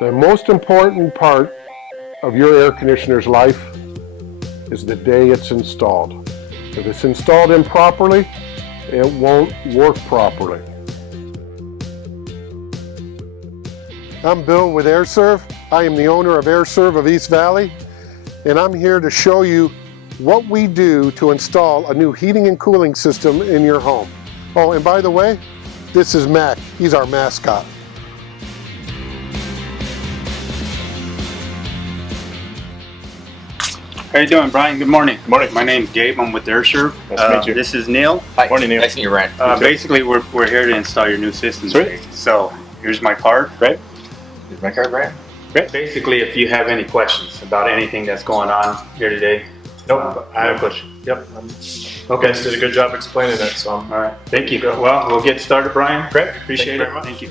The most important part of your air conditioner's life is the day it's installed. If it's installed improperly, it won't work properly. I'm Bill with Aire Serv. I am the owner of Aire Serv of East Valley, and I'm here to show you what we do to install a new heating and cooling system in your home. Oh, and by the way, this is Mac. He's our mascot. How you doing, Brian? Good morning. Good morning. My name's Gabe. I'm with Aire Serv. Nice to meet you. This is Neil. Hi. Morning, Neil. Nice to meet you, Ryan. Basically, we're here to install your new system Sweet. today. So here's my card. Great. Here's my card, Ryan. Great. Basically, if you have any questions about anything that's going on here today. Nope. I have a question. Yep. Okay. Guys did a good job explaining it, so All right. Thank you. Well, we'll get started, Brian. great. Appreciate Thank you it. very much. Thank you.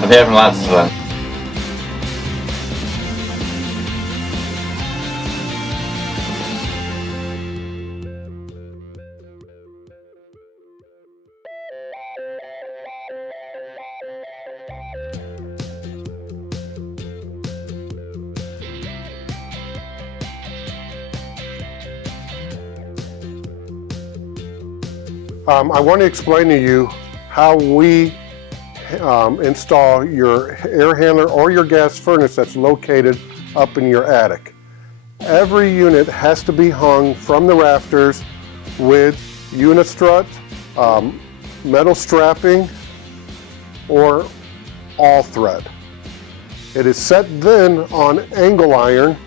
I'm having lots of fun. I want to explain to you how we install your air handler or your gas furnace that's located up in your attic. Every unit has to be hung from the rafters with unistrut, metal strapping, or all thread. It is set then on angle iron,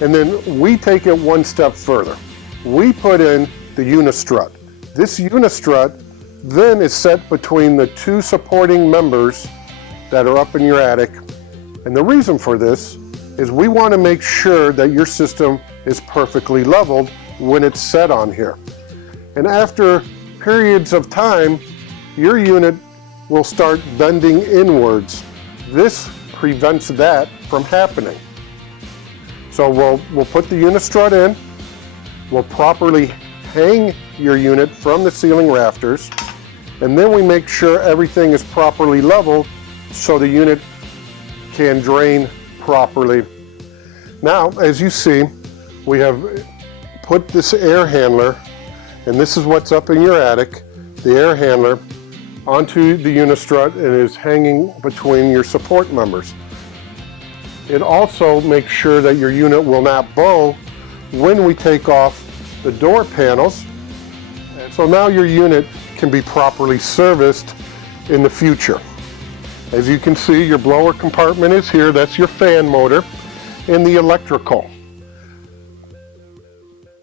and then we take it one step further. We put in the unistrut. This unistrut then is set between the two supporting members that are up in your attic. And the reason for this is we want to make sure that your system is perfectly leveled when it's set on here. And after periods of time, your unit will start bending inwards. This prevents that from happening. So we'll put the unistrut in, we'll properly hang your unit from the ceiling rafters, and then we make sure everything is properly leveled so the unit can drain properly. Now, as you see, we have put this air handler, and this is what's up in your attic, the air handler, onto the unistrut and is hanging between your support members. It also makes sure that your unit will not bow when we take off the door panels. And so now your unit can be properly serviced in the future. As you can see, your blower compartment is here. That's your fan motor and the electrical.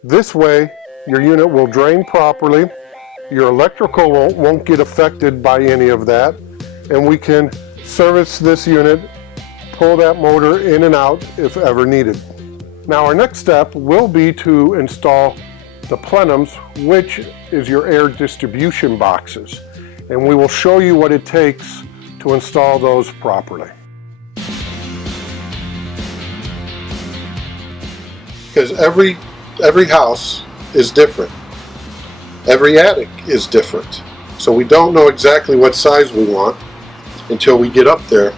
This way, your unit will drain properly. Your electrical won't get affected by any of that. And we can service this unit, pull that motor in and out if ever needed. Now our next step will be to install the plenums, which is your air distribution boxes. And we will show you what it takes to install those properly. Because every house is different. Every attic is different. So we don't know exactly what size we want until we get up there.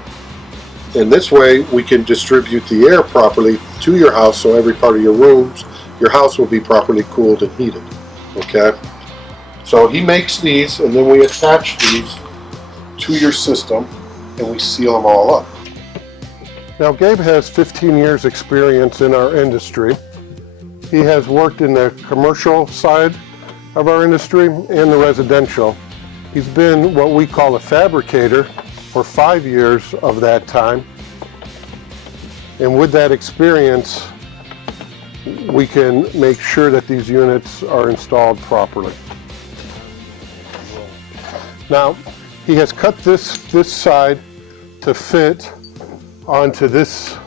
And this way we can distribute the air properly to your house, so every part of your house will be properly cooled and heated. Okay? So he makes these, and then we attach these to your system and we seal them all up. Now Gabe has 15 years experience in our industry. He has worked in the commercial side of our industry and the residential. He's been what we call a fabricator for 5 years of that time. And with that experience, we can make sure that these units are installed properly. Now, he has cut this side to fit onto this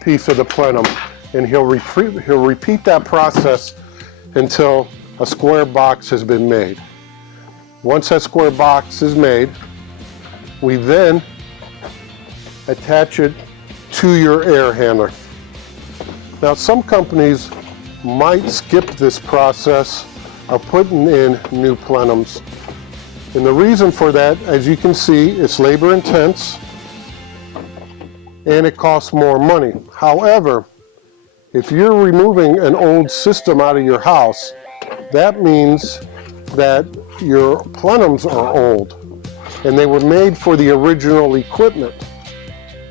piece of the plenum, and he'll repeat that process until a square box has been made. Once that square box is made, we then attach it to your air handler. Now, some companies might skip this process of putting in new plenums. And the reason for that, as you can see, it's labor intense and it costs more money. However, if you're removing an old system out of your house, that means that your plenums are old and they were made for the original equipment.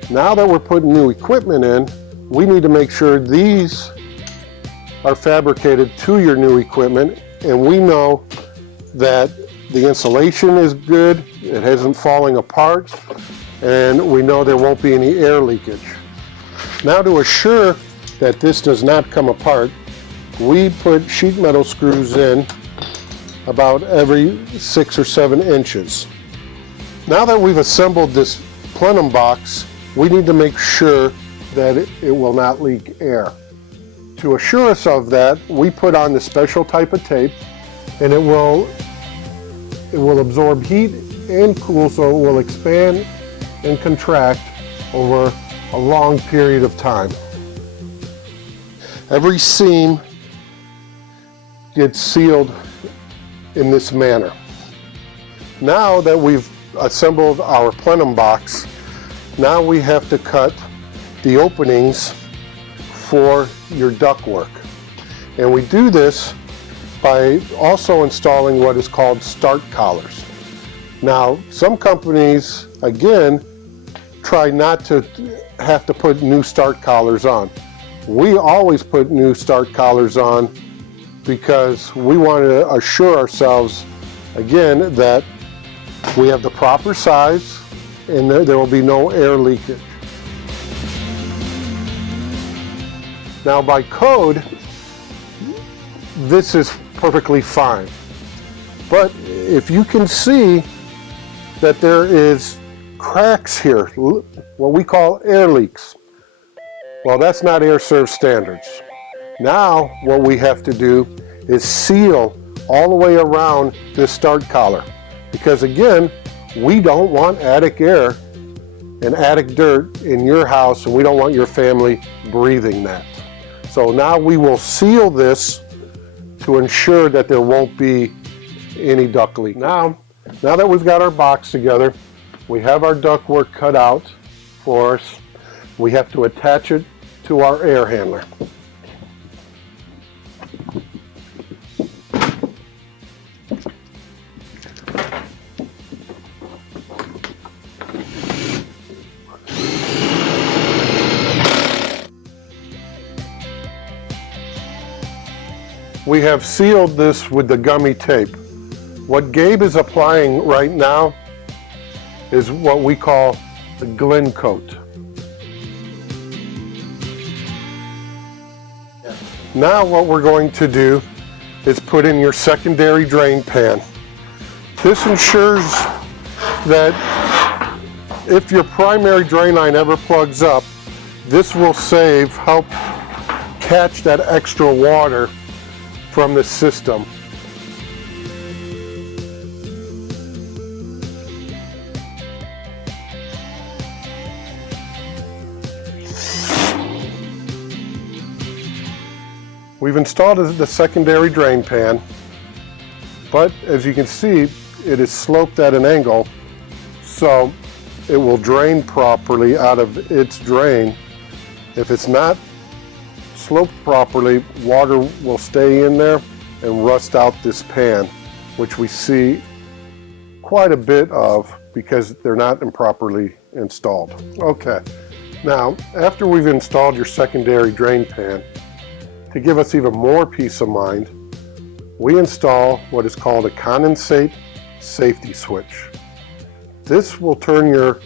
Now that we're putting new equipment in, we need to make sure these are fabricated to your new equipment, and we know that the insulation is good, it isn't falling apart, and we know there won't be any air leakage. Now, to assure that this does not come apart, we put sheet metal screws in about every 6 or 7 inches. Now that we've assembled this plenum box, we need to make sure that it will not leak air. To assure us of that, we put on this special type of tape, and it will absorb heat and cool, so it will expand and contract over a long period of time. Every seam gets sealed in this manner. Now that we've assembled our plenum box, now we have to cut the openings for your ductwork. And we do this by also installing what is called start collars. Now, some companies, again, try not to have to put new start collars on. We always put new start collars on because we want to assure ourselves, again, that we have the proper size and there will be no air leakage. Now, by code, this is perfectly fine. But if you can see that there is cracks here, what we call air leaks, well, that's not Aire Serv standards. Now, what we have to do is seal all the way around this start collar. Because again, we don't want attic air and attic dirt in your house, and we don't want your family breathing that. So now we will seal this to ensure that there won't be any duct leak. Now that we've got our box together, we have our ductwork cut out for us. We have to attach it to our air handler. We have sealed this with the gummy tape. What Gabe is applying right now is what we call the Glen coat. Now what we're going to do is put in your secondary drain pan. This ensures that if your primary drain line ever plugs up, this will help catch that extra water from the system. We've installed the secondary drain pan, but as you can see, it is sloped at an angle, so it will drain properly out of its drain. If it's not sloped properly, water will stay in there and rust out this pan, which we see quite a bit of because they're not improperly installed. Okay, now after we've installed your secondary drain pan, to give us even more peace of mind, we install what is called a condensate safety switch. This will turn your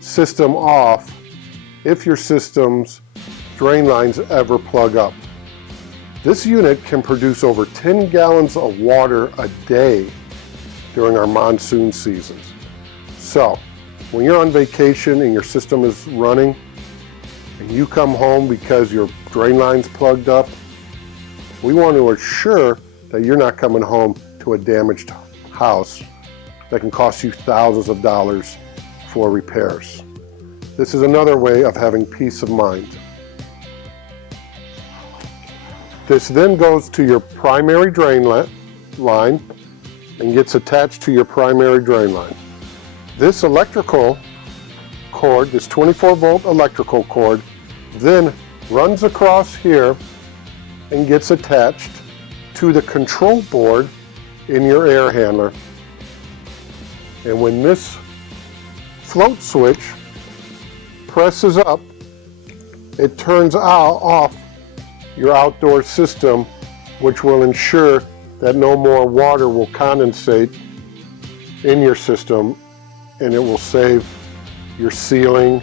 system off if your system's drain lines ever plug up. This unit can produce over 10 gallons of water a day during our monsoon seasons. So, when you're on vacation and your system is running and you come home because your drain line's plugged up, we want to assure that you're not coming home to a damaged house that can cost you thousands of dollars for repairs. This is another way of having peace of mind. This then goes to your primary drain line and gets attached to your primary drain line. This electrical cord, this 24-volt electrical cord, then runs across here and gets attached to the control board in your air handler. And when this float switch presses up, it turns off your outdoor system, which will ensure that no more water will condensate in your system, and it will save your ceiling,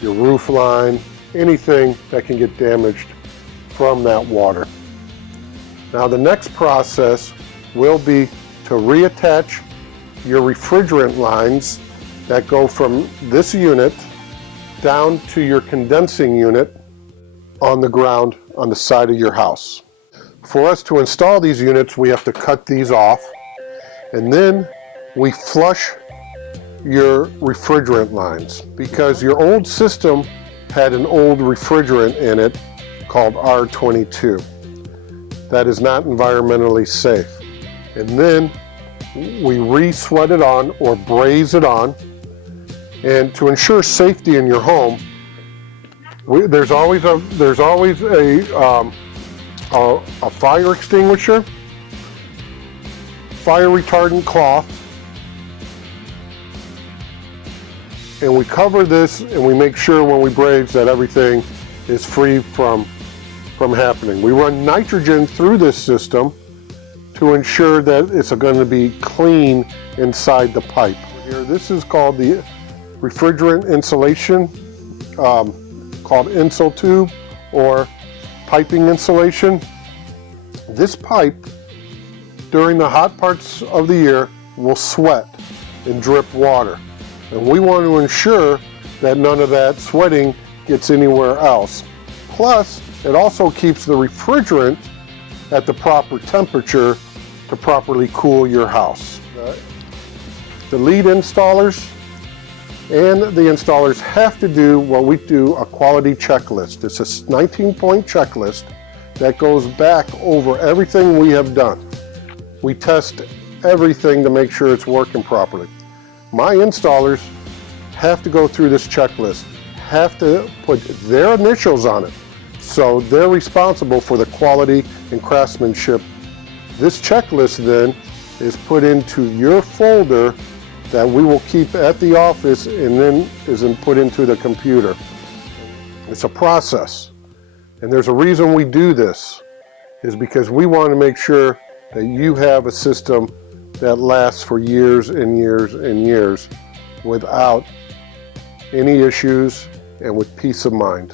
your roof line, anything that can get damaged from that water. Now the next process will be to reattach your refrigerant lines that go from this unit down to your condensing unit on the ground on the side of your house. For us to install these units, we have to cut these off, and then we flush your refrigerant lines, because your old system had an old refrigerant in it called R22. That is not environmentally safe. And then we re-sweat it on or braze it on. And to ensure safety in your home, there's always a fire extinguisher, fire retardant cloth, and we cover this and we make sure when we braze that everything is free from happening. We run nitrogen through this system to ensure that it's going to be clean inside the pipe. Here, this is called the refrigerant insulation, called Insul tube or piping insulation. This pipe, during the hot parts of the year, will sweat and drip water. And we want to ensure that none of that sweating gets anywhere else. Plus, it also keeps the refrigerant at the proper temperature to properly cool your house. The lead installers and the installers have to do what we do, a quality checklist. It's a 19-point checklist that goes back over everything we have done. We test everything to make sure it's working properly. My installers have to go through this checklist, have to put their initials on it, so they're responsible for the quality and craftsmanship. This checklist then is put into your folder that we will keep at the office and then is put into the computer. It's a process, and there's a reason we do this, is because we want to make sure that you have a system that lasts for years and years and years without any issues and with peace of mind.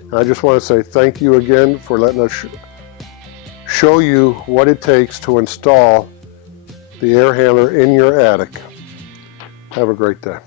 And I just want to say thank you again for letting us show you what it takes to install the air handler in your attic. Have a great day.